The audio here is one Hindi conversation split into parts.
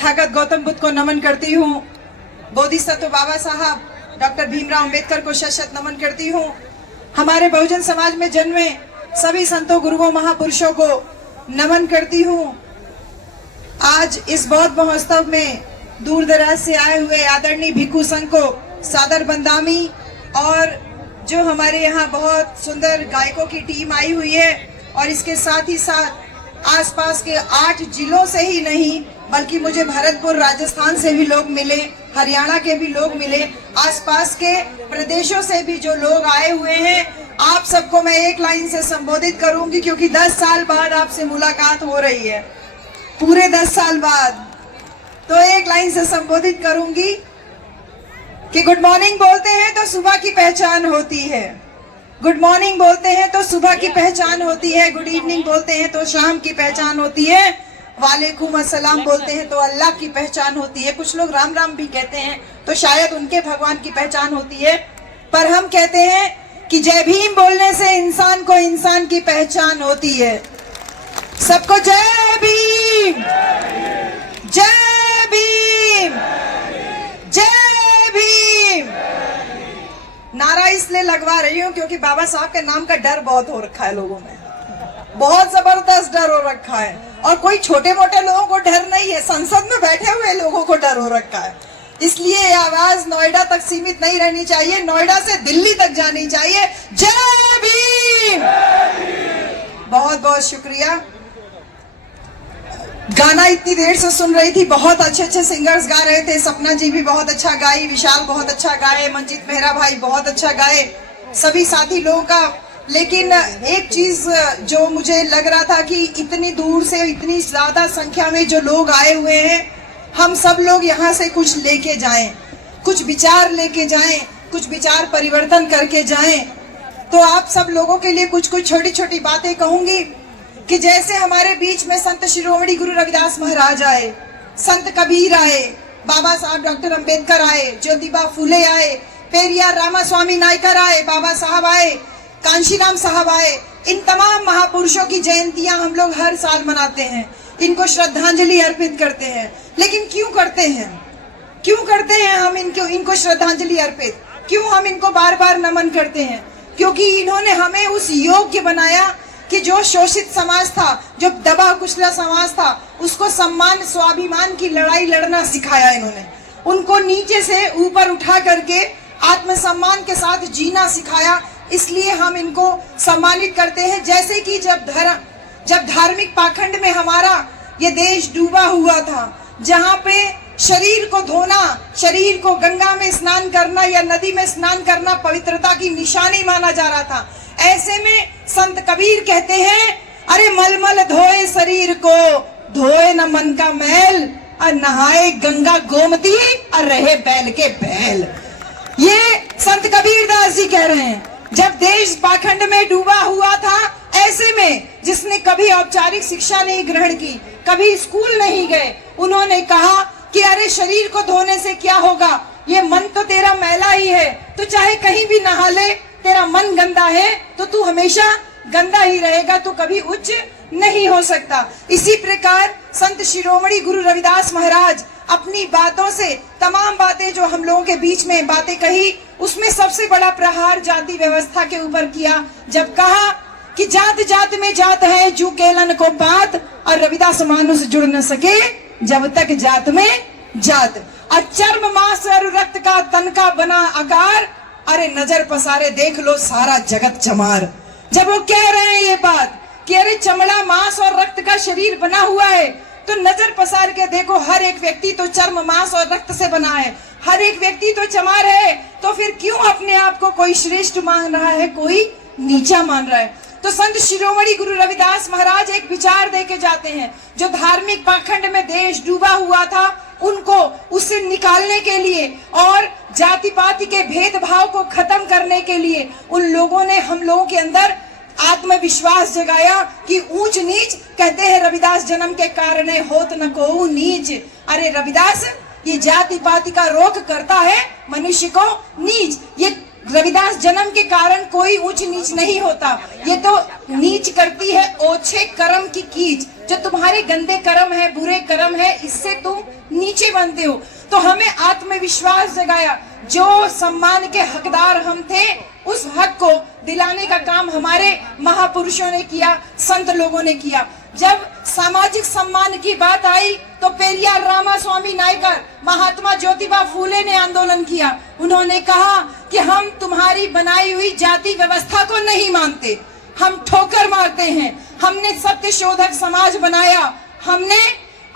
तथागत गौतम बुद्ध को नमन करती हूँ। बोधिसत्व बाबा साहब डॉक्टर भीमराव अंबेडकर को शत शत नमन करती हूँ। हमारे बहुजन समाज में जन्मे सभी संतों, गुरुओं, महापुरुषों को नमन करती हूँ। आज इस बौद्ध महोत्सव में दूर दराज से आए हुए आदरणीय भिक्खु संघ को सादर बंदामी और जो हमारे यहाँ बहुत सुंदर गायकों की टीम आई हुई है और इसके साथ ही साथ आसपास के 8 जिलों से ही नहीं बल्कि मुझे भरतपुर राजस्थान से भी लोग मिले, हरियाणा के भी लोग मिले, आसपास के प्रदेशों से भी जो लोग आए हुए हैं, आप सबको मैं एक लाइन से संबोधित करूंगी क्योंकि 10 साल बाद आपसे मुलाकात हो रही है, पूरे 10 साल बाद। तो एक लाइन से संबोधित करूंगी कि गुड मॉर्निंग बोलते हैं तो सुबह की पहचान होती है, गुड मॉर्निंग बोलते हैं तो सुबह की पहचान होती है, गुड इवनिंग बोलते हैं तो शाम की पहचान होती है, वालेकुम अस्सलाम बोलते हैं तो अल्लाह की पहचान होती है। कुछ लोग राम राम भी कहते हैं तो शायद उनके भगवान की पहचान होती है, पर हम कहते हैं कि जय भीम बोलने से इंसान को इंसान की पहचान होती है। सबको जय भीम, जय भीम, जय भीम। नारा इसलिए लगवा रही हूँ क्योंकि बाबा साहब के नाम का डर बहुत हो रखा है लोगों में, बहुत जबरदस्त डर हो रखा है। और कोई छोटे मोटे लोगों को डर नहीं है, संसद में बैठे हुए लोगों को डर हो रखा है। इसलिए ये आवाज नोएडा तक सीमित नहीं रहनी चाहिए, नोएडा से दिल्ली तक जानी चाहिए। जय भीम। बहुत बहुत शुक्रिया। गाना इतनी देर से सुन रही थी, बहुत अच्छे अच्छे सिंगर्स गा रहे थे। सपना जी भी बहुत अच्छा गाई, विशाल बहुत अच्छा गाए, मंजीत मेहरा भाई बहुत अच्छा गाए, सभी साथी लोगों का। लेकिन एक चीज जो मुझे लग रहा था कि इतनी दूर से इतनी ज्यादा संख्या में जो लोग आए हुए हैं, हम सब लोग यहाँ से कुछ लेके जाएं, कुछ विचार लेके जाएं, कुछ विचार परिवर्तन करके जाएं। तो आप सब लोगों के लिए कुछ कुछ छोटी छोटी बातें कहूंगी कि जैसे हमारे बीच में संत शिरोमणि गुरु रविदास महाराज आए, संत कबीर आए, बाबा साहब डॉक्टर अंबेडकर आए, ज्योतिबा फूले आए, पेरियार रामास्वामी नायकर आए, बाबा साहब आए, कांशीराम साहब आए। इन तमाम महापुरुषों की जयंतियां हम लोग हर साल मनाते हैं, इनको श्रद्धांजलि अर्पित करते हैं। लेकिन क्यों करते हैं, क्यों करते हैं हम इनको श्रद्धांजलि अर्पित, क्यों हम इनको बार बार नमन करते हैं? क्योंकि इन्होंने हमें उस योग्य बनाया कि जो शोषित समाज था, जो दबा कुचला समाज था, उसको सम्मान स्वाभिमान की लड़ाई लड़ना सिखाया इन्होंने। उनको नीचे से ऊपर उठा करके आत्मसम्मान के साथ जीना सिखाया। इसलिए हम इनको सम्मानित करते हैं। जैसे कि जब धार्मिक पाखंड में हमारा ये देश डूबा हुआ था, जहाँ पे शरीर को धोना, शरीर को गंगा में स्नान करना या नदी में स्नान करना पवित्रता की निशानी माना जा रहा था, ऐसे में संत कबीर कहते हैं, अरे मलमल धोए शरीर को, धोए न मन का मैल, और नहाए गंगा गोमती और रहे बैल के बैल। ये संत कबीर दास जी कह रहे हैं। जब देश पाखंड में डूबा हुआ था, ऐसे में जिसने कभी औपचारिक शिक्षा नहीं ग्रहण की, कभी स्कूल नहीं गए, उन्होंने कहा कि अरे शरीर को धोने से क्या होगा, ये मन तो तेरा मैला ही है, तो चाहे कहीं भी नहा ले, तेरा मन गंदा है तो तू हमेशा गंदा ही रहेगा, तो कभी उच्च नहीं हो सकता। इसी प्रकार संत शिरोमणि गुरु रविदास महाराज अपनी बातों से, तमाम बातें जो हम लोगों के बीच में बातें कही, उसमें सबसे बड़ा प्रहार जाति व्यवस्था के ऊपर किया। जब कहा कि जात जात में जात है, जू केलन को बात, और रविदास मानुष जुड़ न सके जब तक जात में जात। और चर्म मांस और रक्त का तन का बना आकार, अरे नजर पसारे देख लो सारा जगत चमार। जब वो कह रहे हैं ये बात कि अरे चमड़ा मांस और रक्त का शरीर बना हुआ है, तो नजर पसार के देखो हर एक व्यक्ति तो चर्म मांस और रक्त से बना है, हर एक व्यक्ति तो चमार है, तो फिर क्यों अपने आप को कोई श्रेष्ठ मान रहा है, कोई नीचा मान रहा है? तो संत शिरोमणि गुरु रविदास महाराज एक विचार देके जाते हैं, जो धार्मिक पाखंड में देश डूबा हुआ था, उनको उससे निकालने के लिए और जाति पाति के भेदभाव को खत्म करने के लिए उन लोगों ने हम लोगों के अंदर आत्मविश्वास जगाया कि ऊंच नीच, कहते हैं रविदास जन्म के कारण होत न को नीच। अरे रविदास ये जाति पाति का रोक करता है मनुष्य को नीच। ये रविदास जन्म के कारण कोई ऊंच नीच नहीं होता, ये तो नीच करती है ओछे कर्म की कीच। जो तुम्हारे गंदे कर्म है, बुरे कर्म है, इससे तुम नीचे बनते हो। तो हमें आत्मविश्वास जगाया, जो सम्मान के हकदार हम थे उस हक को दिलाने का काम हमारे महापुरुषों ने किया, संत लोगों ने किया। जब सामाजिक सम्मान की बात आई तो पेरियार रामास्वामी नायकर, महात्मा ज्योतिबा फूले ने आंदोलन किया। उन्होंने कहा कि हम तुम्हारी बनाई हुई जाति व्यवस्था को नहीं मानते, हम ठोकर मारते हैं। हमने सत्य शोधक समाज बनाया, हमने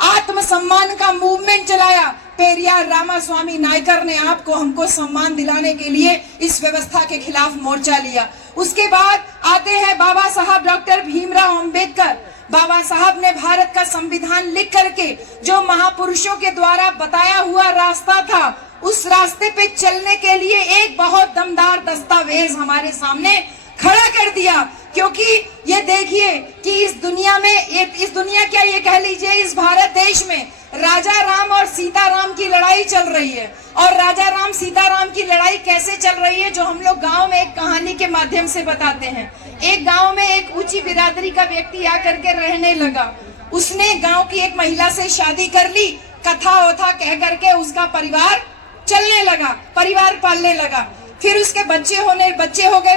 आत्मसम्मान का मूवमेंट चलाया। पेरियार रामास्वामी नायकर ने आपको हमको सम्मान दिलाने के लिए इस व्यवस्था के खिलाफ मोर्चा लिया। उसके बाद आते हैं बाबा साहब डॉक्टर भीमराव अंबेडकर। बाबा साहब ने भारत का संविधान लिख करके जो महापुरुषों के द्वारा बताया हुआ रास्ता था, उस रास्ते पे चलने के लिए एक बहुत दमदार दस्तावेज हमारे सामने खड़ा कर दिया। क्योंकि ये देखिए कि इस दुनिया में, इस दुनिया क्या ये कह लीजिए, इस भारत देश में राजा राम और सीता राम की लड़ाई चल रही है। और राजा राम सीता राम की लड़ाई कैसे चल रही है, जो हम लोग गांव में एक कहानी के माध्यम से बताते हैं। एक गांव में एक ऊंची बिरादरी का व्यक्ति आकर के रहने लगा। उसने गांव की एक महिला से शादी कर ली, कथा वथा कह करके उसका परिवार चलने लगा, परिवार पालने लगा। फिर उसके बच्चे हो गए,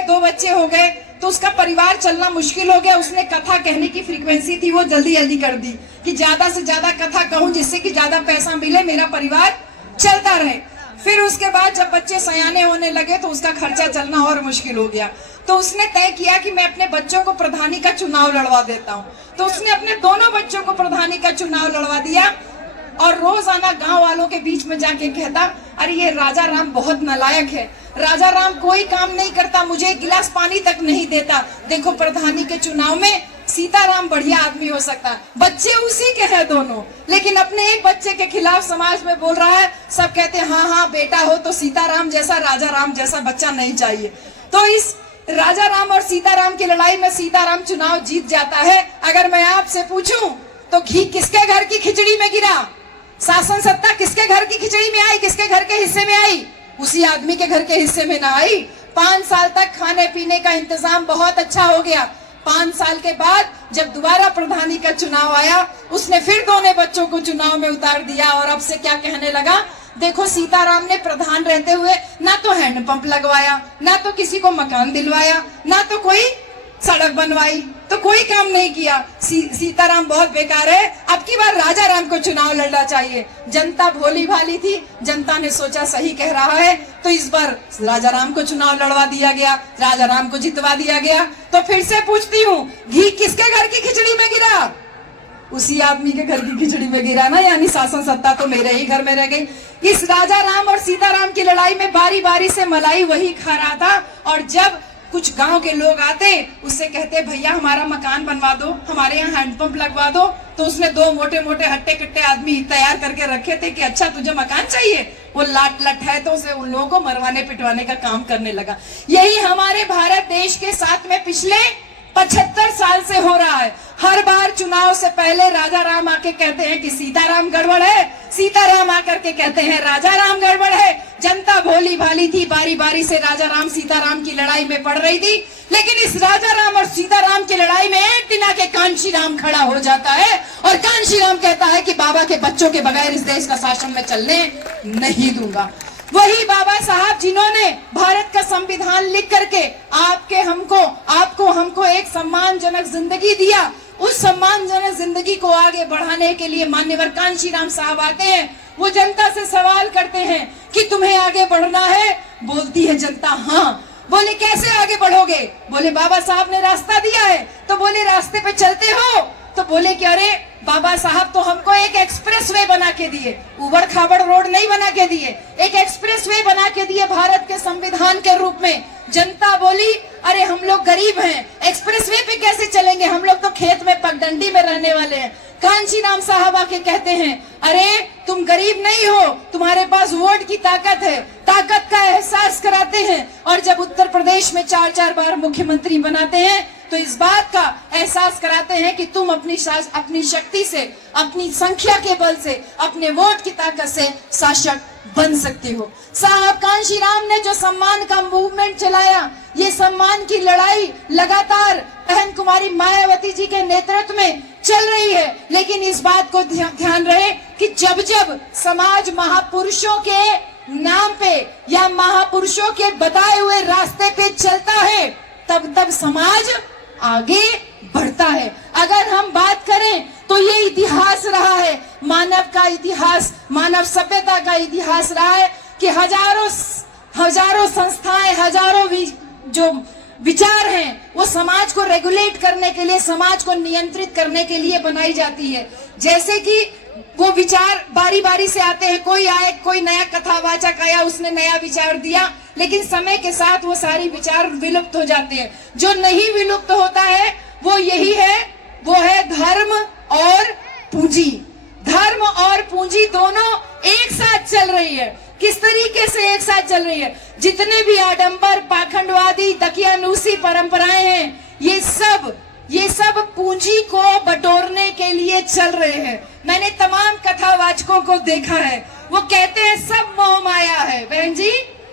2 बच्चे हो गए, तो उसका परिवार चलना मुश्किल हो गया। उसने कथा कहने की फ्रीक्वेंसी थी वो जल्दी जल्दी कर दी कि ज्यादा से ज्यादा कथा कहूं जिससे कि ज्यादा पैसा मिले, मेरा परिवार चलता रहे। फिर उसके बाद जब बच्चे सयाने होने लगे तो उसका खर्चा चलना और मुश्किल हो गया। तो उसने तय किया कि मैं अपने बच्चों को प्रधानी का चुनाव लड़वा देता हूँ। तो उसने अपने दोनों बच्चों को प्रधानी का चुनाव लड़वा दिया और रोजाना गांव वालों के बीच में जाके कहता, अरे ये राजा राम बहुत नालायक है, राजा राम कोई काम नहीं करता, मुझे एक गिलास पानी तक नहीं देता। देखो प्रधानी के चुनाव में सीताराम बढ़िया आदमी हो सकता है। बच्चे उसी के हैं दोनों, लेकिन अपने एक बच्चे के खिलाफ समाज में बोल रहा है। सब कहते हैं हाँ हाँ बेटा हो तो सीताराम जैसा, राजा राम जैसा बच्चा नहीं चाहिए। तो इस राजा राम और सीताराम की लड़ाई में सीताराम चुनाव जीत जाता है। अगर मैं आपसे पूछूं तो घी किसके घर की खिचड़ी में गिरा, शासन सत्ता किसके घर की खिचड़ी में आई, किसके घर के हिस्से में आई? उसी आदमी के घर के हिस्से में ना आई। 5 साल तक खाने पीने का इंतजाम बहुत अच्छा हो गया। 5 साल के बाद जब दोबारा प्रधानी का चुनाव आया, उसने फिर दोनों बच्चों को चुनाव में उतार दिया और अब से क्या कहने लगा, देखो सीताराम ने प्रधान रहते हुए ना तो हैंडपंप लगवाया, ना तो किसी को मकान दिलवाया, ना तो कोई सड़क बनवाई, तो कोई काम नहीं किया। सीताराम बहुत बेकार है, अब की बार राजा राम को चुनाव लड़ना चाहिए। जनता भोली भाली थी, जनता ने सोचा सही कह रहा है, तो इस बार राजा राम को चुनाव लड़वा दिया गया, राजा राम को जितवा दिया गया। तो फिर से पूछती हूँ, घी किसके घर की खिचड़ी में गिरा? उसी आदमी के घर की खिचड़ी में गिरा ना, यानी शासन सत्ता तो मेरे ही घर में रह गई। इस राजा राम और सीताराम की लड़ाई में बारी बारी से मलाई वही खा रहा था। और जब कुछ गांव के लोग आते, उससे कहते भैया हमारा मकान बनवा दो, हमारे यहाँ हैंडपंप लगवा दो, तो उसने 2 मोटे मोटे हट्टे कट्टे आदमी तैयार करके रखे थे कि अच्छा तुझे मकान चाहिए। वो लाट लट है तो उसे उन लोगों को मरवाने पिटवाने का काम करने लगा। यही हमारे भारत देश के साथ में पिछले 75 साल से हो रहा है। हर बार चुनाव से पहले राजा राम आके कहते हैं कि सीताराम गड़बड़ है, सीताराम आकर के कहते हैं राजा राम गड़बड़ है। जनता भोली भाली थी, बारी बारी से राजा राम सीताराम की लड़ाई में पड़ रही थी। लेकिन इस राजा राम और सीताराम की लड़ाई में एक दिन आके कांशी राम खड़ा हो जाता है और कांशी राम कहता है कि बाबा के बच्चों के बगैर इस देश का शासन में चलने नहीं दूंगा। वही बाबा साहब जिन्होंने भारत का संविधान लिख करके आपको हमको एक सम्मानजनक जिंदगी दिया, उस सम्मानजनक जिंदगी को आगे बढ़ाने के लिए मान्यवर कांशी राम साहब आते हैं। वो जनता से सवाल करते हैं कि तुम्हें आगे बढ़ना है? बोलती है जनता हाँ। बोले कैसे आगे बढ़ोगे? बोले बाबा साहब ने रास्ता दिया है। तो बोले रास्ते पे चलते हो? तो बोले कि अरे बाबा साहब तो हमको एक एक्सप्रेस वे बना के दिए, उबड़ खाबड़ रोड नहीं बना के दिए, एक एक्सप्रेस वे बना के दिए भारत के संविधान के रूप में। जनता बोली अरे हम लोग गरीब हैं, एक्सप्रेस वे पे कैसे चलेंगे, हम लोग तो खेत में पगडंडी में रहने वाले हैं। कांशी राम साहब आके कहते हैं अरे तुम गरीब नहीं हो, तुम्हारे पास वोट की ताकत है, ताकत का एहसास कराते हैं। और जब उत्तर प्रदेश में 4-4 बार मुख्यमंत्री बनाते हैं, तो इस बात का एहसास कराते हैं कि तुम अपनी शक्ति से, अपनी संख्या के बल से, अपने वोट की ताकत से शासक बन सकते हो। साहब कांशी राम ने जो सम्मान का मूवमेंट चलाया, ये सम्मान की लड़ाई लगातार बहन कुमारी मायावती जी के नेतृत्व में चल रही है। लेकिन इस बात को ध्यान रहे कि जब जब समाज महापुरुषों के नाम पे या महापुरुषों के बताए हुए रास्ते पे चलता है, तब तब समाज आगे बढ़ता है। अगर हम बात करें तो ये इतिहास रहा है, मानव का इतिहास, मानव सभ्यता का इतिहास रहा है कि हजारों संस्थाएं, हजारों जो विचार हैं वो समाज को रेगुलेट करने के लिए, समाज को नियंत्रित करने के लिए बनाई जाती है। जैसे कि वो विचार बारी बारी से आते हैं, कोई आए, कोई नया कथावाचक आया, उसने नया विचार दिया, लेकिन समय के साथ वो सारी विचार विलुप्त हो जाते हैं। जो नहीं विलुप्त होता है वो यही है, वो है धर्म और पूंजी। धर्म और पूंजी दोनों एक साथ चल रही है। किस तरीके से एक साथ चल रही है? जितने भी आडंबर, पाखंडवादी, दकियानूसी परंपराएं हैं, ये सब पूंजी को बटोरने के लिए चल रहे हैं। मैंने तमाम कथावाचकों को देखा है, वो कहते हैं सब मोह माया है, बहन जी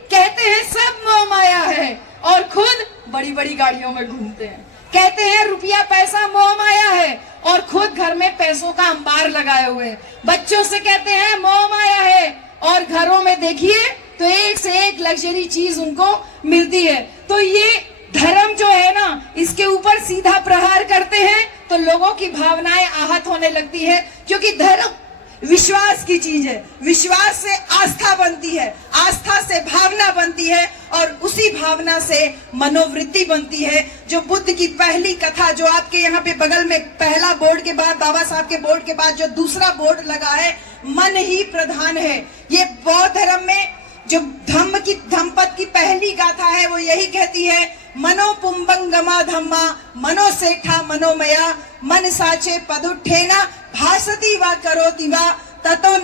कहते हैं सब मोह माया है, और खुद बड़ी बड़ी गाड़ियों में घूमते हैं। कहते हैं रुपया पैसा मोह माया है, और खुद घर में पैसों का अंबार लगाए हुए हैं। बच्चों से कहते हैं मोह माया है, और घरों में देखिए तो एक से एक लग्जरी चीज उनको मिलती है। तो ये धर्म जो है ना, इसके ऊपर सीधा प्रहार करते हैं तो लोगों की भावनाएं आहत होने लगती है, क्योंकि धर्म विश्वास की चीज है। विश्वास से आस्था बनती है, आस्था से भावना बनती है, और उसी भावना से मनोवृत्ति बनती है। जो बुद्ध की पहली कथा, जो आपके यहाँ पे बगल में पहला बोर्ड के बाद, बाबा साहब के बोर्ड के बाद जो दूसरा बोर्ड लगा है, मन ही प्रधान है। ये बौद्ध धर्म में जो धम्मपद की पहली गाथा है वो यही कहती है, मनो पुंबंगमा धम्मा मनो सेठा मनोमया मन साचे पदुठेना भासती वा करोति वा ततो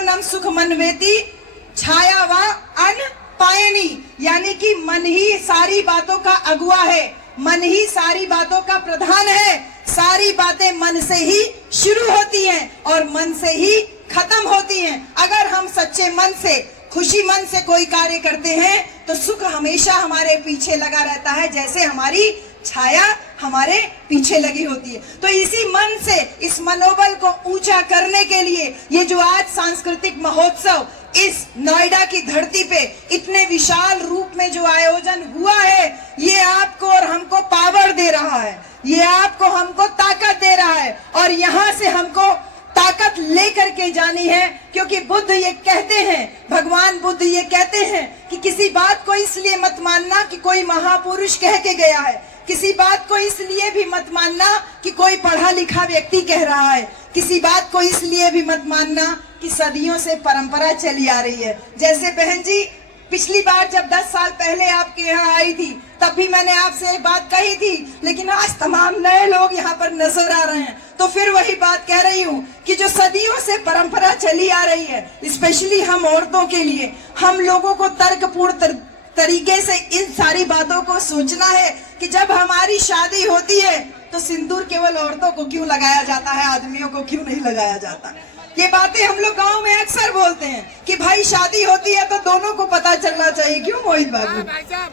नम सुख मनवेति छाया वा अन पायनी। यानी कि मन ही सारी बातों का अगुआ है, मन ही सारी बातों का प्रधान है। सारी बातें मन से ही शुरू होती हैं और मन से ही खत्म होती हैं। अगर हम सच्चे मन से, खुशी मन से कोई कार्य करते हैं तो सुख हमेशा हमारे पीछे लगा रहता है, जैसे हमारी छाया हमारे पीछे लगी होती है। तो इसी मन से, इस मनोबल को ऊंचा करने के लिए ये जो आज सांस्कृतिक महोत्सव इस नोएडा की धरती पे इतने विशाल रूप में जो आयोजन हुआ है, ये आपको और हमको पावर दे रहा है, ये आपको हमको ताकत दे रहा है, और यहाँ से हमको ताकत लेकर के जानी है। क्योंकि बुद्ध ये कहते हैं, भगवान बुद्ध ये कहते हैं कि किसी बात को इसलिए मत मानना कि कोई महापुरुष कह के गया है, किसी बात को इसलिए भी मत मानना कि कोई पढ़ा लिखा व्यक्ति कह रहा है, किसी बात को इसलिए भी मत मानना कि सदियों से परंपरा चली आ रही है। जैसे बहन जी पिछली बार जब 10 साल पहले आपके यहाँ आई थी, तब भी मैंने आपसे एक बात कही थी, लेकिन आज तमाम नए लोग यहाँ पर नजर आ रहे हैं, तो फिर वही बात कह रही हूँ कि जो सदियों से परंपरा चली आ रही है, स्पेशली हम औरतों के लिए, हम लोगों को तर्कपूर्ण तरीके से इन सारी बातों को सोचना है कि जब हमारी शादी होती है तो सिंदूर केवल औरतों को क्यों लगाया जाता है, आदमियों को क्यों नहीं लगाया जाता। ये बातें हम लोग गांव में अक्सर बोलते हैं कि भाई शादी होती है तो दोनों को पता चलना चाहिए। क्यों मोहित बाबू,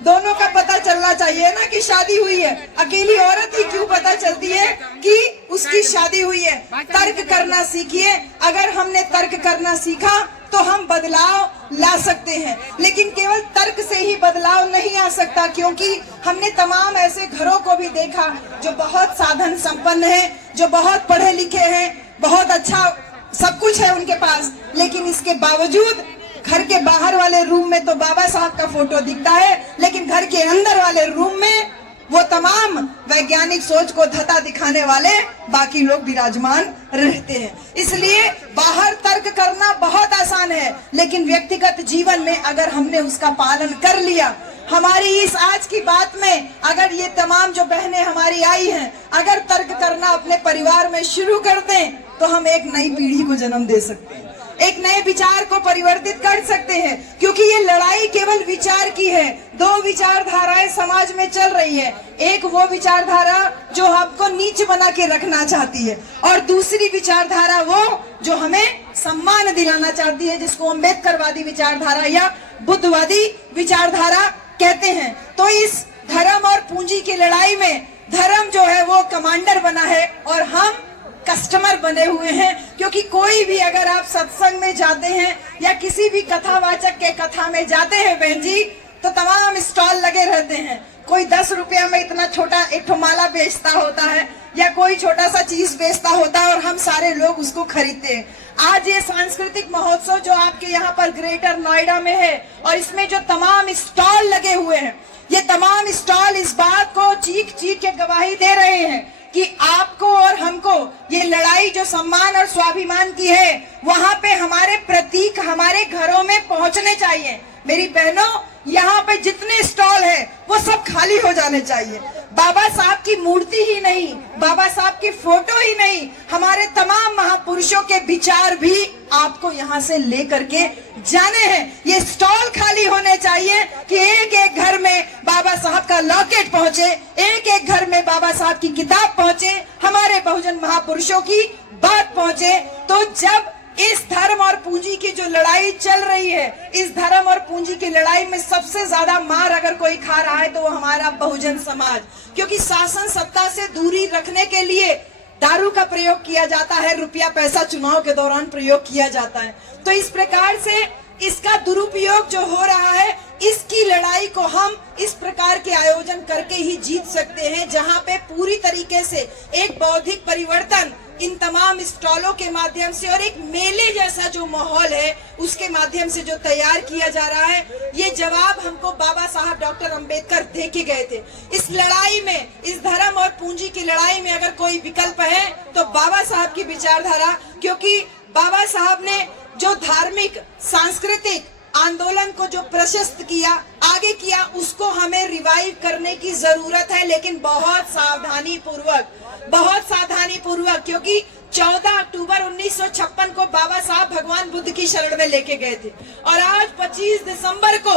दोनों का पता चलना चाहिए ना कि शादी हुई है। अकेली औरत ही क्यों पता चलती है कि उसकी शादी हुई है। तर्क करना सीखिए। अगर हमने तर्क करना सीखा तो हम बदलाव ला सकते हैं, लेकिन केवल तर्क से ही बदलाव नहीं आ सकता, क्योंकि हमने तमाम ऐसे घरों को भी देखा जो बहुत साधन संपन्न है, जो बहुत पढ़े लिखे हैं, बहुत अच्छा सब कुछ है उनके पास, लेकिन इसके बावजूद घर के बाहर वाले रूम में तो बाबा साहब का फोटो दिखता है, लेकिन घर के अंदर वाले रूम में वो तमाम वैज्ञानिक सोच को धता दिखाने वाले बाकी लोग विराजमान रहते हैं। इसलिए बाहर तर्क करना बहुत आसान है, लेकिन व्यक्तिगत जीवन में अगर हमने उसका पालन कर लिया, हमारी इस आज की बात में अगर ये तमाम जो बहनें हमारी आई हैं, अगर तर्क करना अपने परिवार में शुरू कर दें तो हम एक नई पीढ़ी को जन्म दे सकते हैं। एक नए विचार को परिवर्तित कर सकते हैं, क्योंकि ये लड़ाई केवल विचार की है। दो विचारधाराएं समाज में चल रही है, एक वो विचारधारा जो आपको नीच बना के रखना चाहती है, और दूसरी विचारधारा वो जो हमें सम्मान दिलाना चाहती है, जिसको अम्बेडकरवादी विचारधारा या बुद्धवादी विचारधारा कहते हैं। तो इस धर्म और पूंजी की लड़ाई में धर्म जो है वो कमांडर बना है और हम कस्टमर बने हुए हैं, क्योंकि कोई भी अगर आप सत्संग में जाते हैं या किसी भी कथावाचक के कथा में जाते हैं बहन जी, तो तमाम स्टॉल लगे रहते हैं। कोई 10 रुपया में इतना छोटा एक ठो माला बेचता होता है या कोई छोटा सा चीज बेचता होता है और हम सारे लोग उसको खरीदते हैं। आज ये सांस्कृतिक महोत्सव जो आपके यहाँ पर ग्रेटर नोएडा में है और इसमें जो तमाम स्टॉल लगे हुए हैं, ये तमाम स्टॉल इस बात को चीख चीख के गवाही दे रहे हैं कि आपको और हमको ये लड़ाई जो सम्मान और स्वाभिमान की है, वहाँ पे हमारे प्रतीक हमारे घरों में पहुँचने चाहिए। मेरी बहनों, यहाँ पे जितने स्टॉल है वो सब खाली हो जाने चाहिए। बाबा साहब की मूर्ति ही नहीं, बाबा साहब की फोटो ही नहीं, हमारे तमाम महापुरुषों के विचार भी आपको यहाँ से लेकर के जाने हैं। ये स्टॉल खाली होने चाहिए कि एक एक घर में बाबा साहब का लॉकेट पहुंचे, एक एक घर में बाबा साहब की किताब पहुंचे, हमारे बहुजन महापुरुषों की बात पहुंचे। तो जब इस धर्म और पूंजी की जो लड़ाई चल रही है, इस धर्म और पूंजी की लड़ाई में सबसे ज्यादा मार अगर कोई खा रहा है तो वो हमारा बहुजन समाज, क्योंकि शासन सत्ता से दूरी रखने के लिए दारू का प्रयोग किया जाता है, रुपया पैसा चुनाव के दौरान प्रयोग किया जाता है। तो इस प्रकार से इसका दुरुपयोग जो हो रहा है, इसकी लड़ाई को हम इस प्रकार के आयोजन करके ही जीत सकते हैं, जहां पे पूरी तरीके से एक बौद्धिक परिवर्तन इन तमाम स्टॉलों के माध्यम से और एक मेले जैसा जो माहौल है उसके माध्यम से जो तैयार किया जा रहा है, ये जवाब हमको बाबा साहब डॉक्टर अंबेडकर दे के गए थे। इस लड़ाई में, इस धर्म और पूंजी की लड़ाई में अगर कोई विकल्प है तो बाबा साहब की विचारधारा, क्योंकि बाबा साहब ने जो धार्मिक सांस्कृतिक आंदोलन को जो प्रशस्त किया, आगे किया, उसको हमें रिवाइव करने की जरूरत है, लेकिन बहुत सावधानी पूर्वक, क्योंकि 14 अक्टूबर 1956 को बाबा साहब भगवान बुद्ध की शरण में लेके गए थे और आज 25 दिसंबर को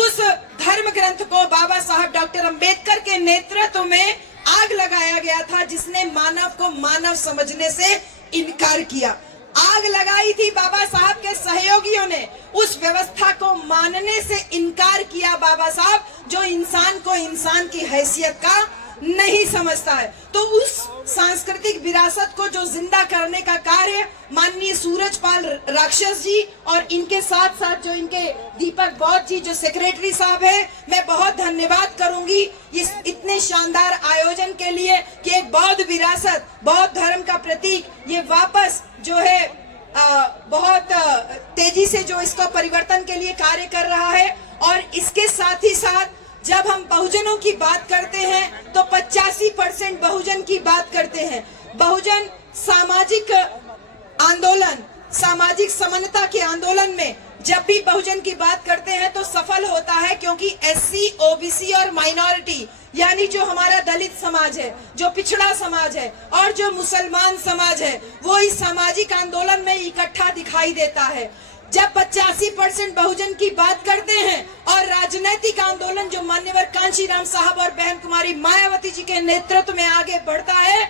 उस धर्म ग्रंथ को बाबा साहब डॉक्टर अंबेडकर के नेतृत्व में आग लगाया गया था, जिसने मानव को मानव समझने से इनकार किया। आग लगाई थी बाबा साहब के सहयोगियों ने, उस व्यवस्था को मानने से इनकार किया बाबा साहब, जो इंसान को इंसान की हैसियत का नहीं समझता है। तो उस सांस्कृतिक विरासत को जो जिंदा करने का कार्य माननीय सूरजपाल राक्षस जी और इनके साथ साथ जो इनके दीपक बौद्ध जी जो सेक्रेटरी साहब है, मैं बहुत धन्यवाद करूंगी इस इतने शानदार आयोजन के लिए कि एक बौद्ध विरासत, बौद्ध धर्म का प्रतीक ये वापस जो है बहुत तेजी से जो इसका परिवर्तन के लिए कार्य कर रहा है। और इसके साथ ही साथ जब हम बहुजनों की बात करते हैं तो 85% बहुजन की बात करते हैं। बहुजन सामाजिक आंदोलन, सामाजिक समानता के आंदोलन में जब भी बहुजन की बात करते हैं तो सफल होता है, क्योंकि एससी, ओबीसी और माइनॉरिटी यानी जो हमारा दलित समाज है, जो पिछड़ा समाज है और जो मुसलमान समाज है, वो इस सामाजिक आंदोलन में इकट्ठा दिखाई देता है। जब 85% बहुजन की बात करते हैं और राजनीतिक आंदोलन जो मान्यवर कांशीराम साहब और बहन कुमारी मायावती जी के नेतृत्व में आगे बढ़ता है,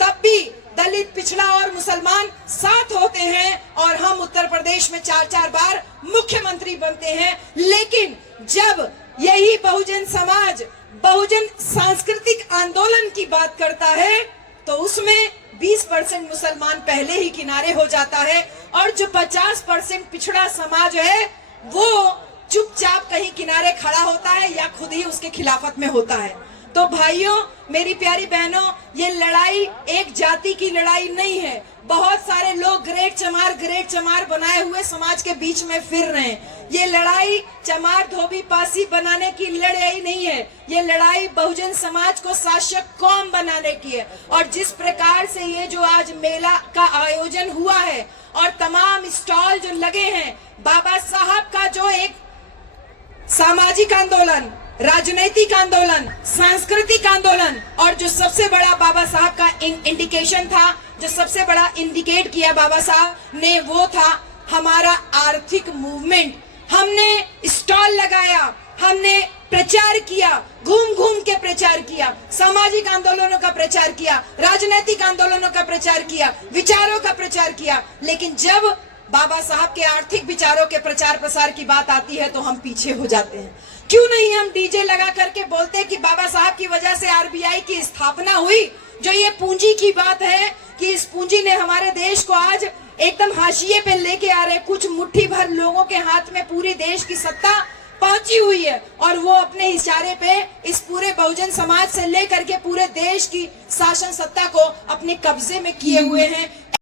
तब भी दलित, पिछड़ा और मुसलमान साथ होते हैं और हम उत्तर प्रदेश में 4-4 बार मुख्यमंत्री बनते हैं। लेकिन जब यही बहुजन समाज बहुजन सांस्कृतिक आंदोलन की बात करता है तो उसमें 20% मुसलमान पहले ही किनारे हो जाता है और जो 50% पिछड़ा समाज है वो चुपचाप कहीं किनारे खड़ा होता है या खुद ही उसके खिलाफत में होता है। तो भाइयों, मेरी प्यारी बहनों, ये लड़ाई एक जाति की लड़ाई नहीं है। बहुत सारे लोग ग्रेट चमार बनाए हुए समाज के बीच में फिर रहे हैं। ये लड़ाई चमार धोबी पासी बनाने की लड़ाई नहीं है, ये लड़ाई बहुजन समाज को शासक कौम बनाने की है। और जिस प्रकार से ये जो आज मेला का आयोजन हुआ है और तमाम स्टॉल जो लगे हैं, बाबा साहब का जो एक सामाजिक आंदोलन, राजनैतिक आंदोलन, सांस्कृतिक आंदोलन और जो सबसे बड़ा बाबा साहब का इंडिकेशन था, जो सबसे बड़ा इंडिकेट किया बाबा साहब ने, वो था हमारा आर्थिक मूवमेंट, हमने स्टॉल लगाया, हमने प्रचार किया, घूम घूम के प्रचार किया, सामाजिक आंदोलनों का प्रचार किया, राजनीतिक आंदोलनों का प्रचार किया, विचारों का प्रचार किया। लेकिन जब बाबा साहब के आर्थिक विचारों के प्रचार प्रसार की बात आती है तो हम पीछे हो जाते हैं। क्यों नहीं हम डीजे लगा करके बोलते कि बाबा साहब की वजह से आरबीआई की स्थापना हुई। जो ये पूंजी की बात है कि इस पूंजी ने हमारे देश को आज एकदम हाशिए पे लेके आ रहे, कुछ मुट्ठी भर लोगों के हाथ में पूरी देश की सत्ता पहुंची हुई है और वो अपने इशारे पे इस पूरे बहुजन समाज से लेकर के पूरे देश की शासन सत्ता को अपने कब्जे में किए हुए हैं।